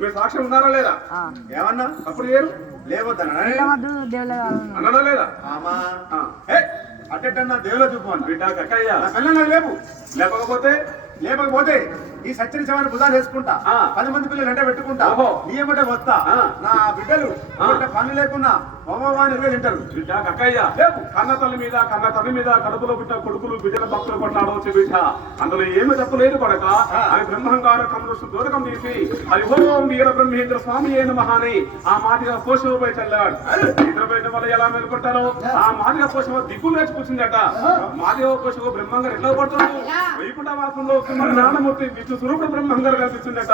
మీరు సాక్ష్యం ఉన్నారా లేదా. ఏమన్నా? అప్పుడు లేరు కావాలి అన్నదా లేదా? ఆమా ఆ. ఏ అట్టన్నా దేవుల చూపు అన్న. బిడ్డ కక్కయ్య. లేవు. లేకపోతే లేకపోతే ఈ సత్యని శవాన్ని బుధాలు వేసుకుంటా. ఆ. పది మంది పిల్లలు వెంట పెట్టుకుంటా. నీ ఏమంటే వస్తా. నా బిడ్డలు పని లేకున్నా హోమవాన్ని ఇరవై తింటారు. కన్న తల్లి మీద కన్న తల్లి మీద కడుపులో పుట్టిన కొడుకులు బిడ్డల భక్తులు కొట్లాడవచ్చు బిడ్డ అందులో ఏమి తప్పలేదు కొడక. ఆ. అని బ్రహ్మంగారు కమృష్ణ దూరకం తీసి అది ఓం వీర బ్రహ్మేంద్ర స్వామి అయిన మహాని ఆ మాదిగా పోషవపై చల్లాడు. ఇతర బయట వల్ల ఎలా మేలుకుంటారో? ఆ మాదిగా పోషవ దిక్కులు వేసి కూర్చుందట. మాదిగా పోషవ బ్రహ్మంగారు ఎట్లా పడుతున్నాడు వైకుంఠ వాసంలో సుమారు నానమూర్తి విష్ణు స్వరూపుడు బ్రహ్మంగారు కనిపిస్తుందట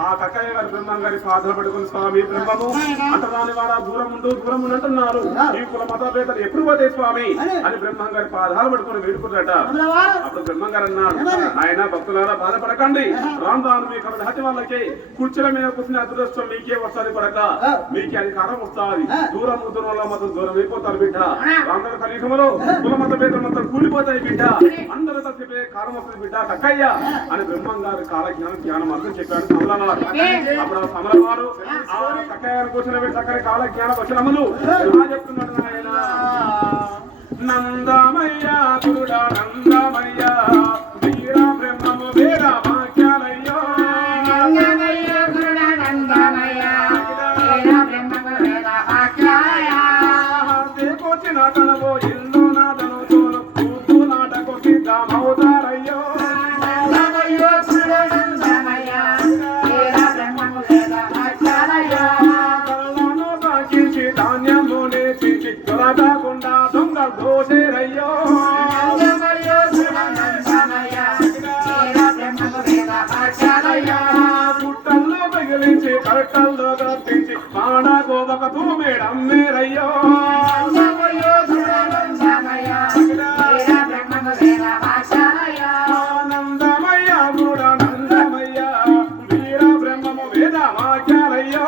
ఆ కక్కయ్య గారి బ్రహ్మంగారి పాదలు పట్టుకుని స్వామి బ్రహ్మము అంటరాని వారా దూరం ఉండు దూరం ఉండు అంటున్నారు. ఈ కుల మతభేదాలు ఎప్పుడు పోతే స్వామి? అని బ్రహ్మంగారి పాదాలు పట్టుకుని వేడుకున్నట అప్పుడు బ్రహ్మంగారు అన్నాడు ఆయన భక్తులారా బాధపడకండి. రాను రాను మీ కడ దాటి వాళ్ళకి కుర్చీల మీద కూర్చుని అదృష్టం మీకే వస్తుంది పడక మీకే అధికారం వస్తుంది. దూరం దూరం వల్ల మొత్తం దూరం అయిపోతారు బిడ్డ. అందరూ కలియుగంలో కుల మత భేదం మొత్తం కూలిపోతాయి బిడ్డ. అందరూ కలిసిపోయే కాలం వస్తుంది బిడ్డ కక్కయ్య అని బ్రహ్మంగారు కాల జ్ఞానం జ్ఞానం అర్థం చెప్పాడు సమలవారు అప్పుడు ఆ సమలవారు ఆ కక్కయ్యను కూర్చుని పెట్టి చక్కని కాల జ్ఞాన వచనములు ఎలా చెప్తున్నాడు నాయన? నందమయ్య గురుడా నందమయ్య వీర బ్రహ్మము వేద వాక్యాలయ్యో. దేకొచ్చిన తనవో కప్పించి మాడగోవక తూమేడమ్మేరయ్యో ఆనందమయ్య గుడ వీర బ్రహ్మము వేద వాక్యాలయ్యో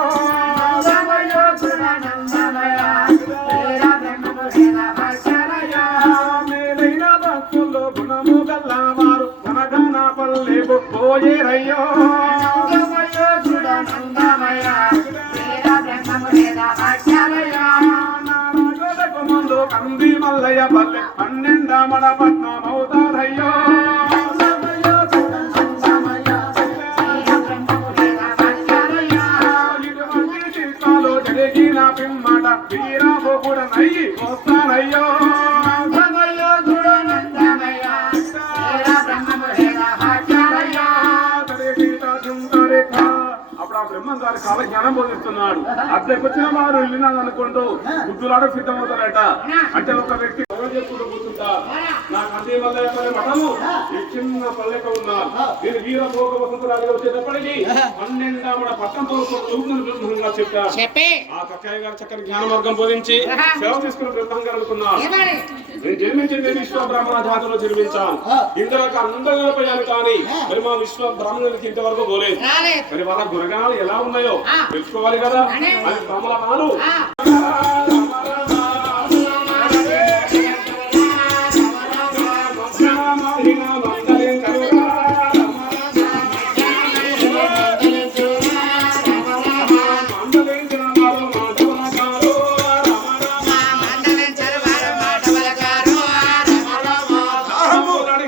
మేలైన భక్తుల్లో గుణము గల్లవారు మనగన పల్లె పోయేరయ్యో నారాయణకు మల్లయ్య పల్లె పన్నెండమడ పట్నం చిత్తాలు జరిగిన పిమ్మట వీరభోగుడ నయ్యి వస్తానయ్యో అప్పుడు ఆ బ్రహ్మం గారి కాల జ్ఞానం బోధిస్తున్నాడు. అద్దెకొచ్చిన వారు వెళ్ళినాను అనుకుంటూ బుద్ధులాడ సిద్ధమవుతారట. అంటే ఒక వ్యక్తి గొడవ చేసుకుంటూ మఠము ఈ చిన్న పల్లెక ఉన్నారు నేను వీర భోగ వసంతరాలు వచ్చేటప్పటికి పన్నెండవ పట్టం చూపును బ్రహ్మంగా చెప్పారు. చెప్పి. ఆ కక్కయ్య గారు చక్కని జ్ఞాన మార్గం బోధించి సేవ నేను జన్మించింది విశ్వ బ్రాహ్మణ జాతిలో జన్మించాను. అందరూ నిలబోయాను కానీ మరి మా విశ్వ బ్రాహ్మణులకి ఇంతవరకు పోలేదు. మరి వాళ్ళ గుణగణాలు ఎలా ఉన్నాయో తెలుసుకోవాలి కదా? అది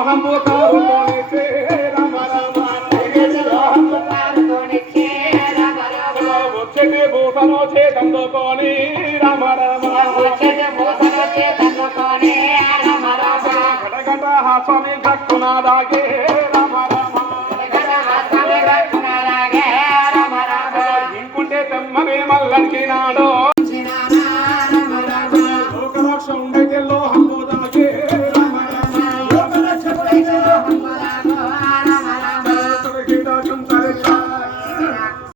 వినుడే రామ? రామ గడగడ స్వామి గట్టున దాగే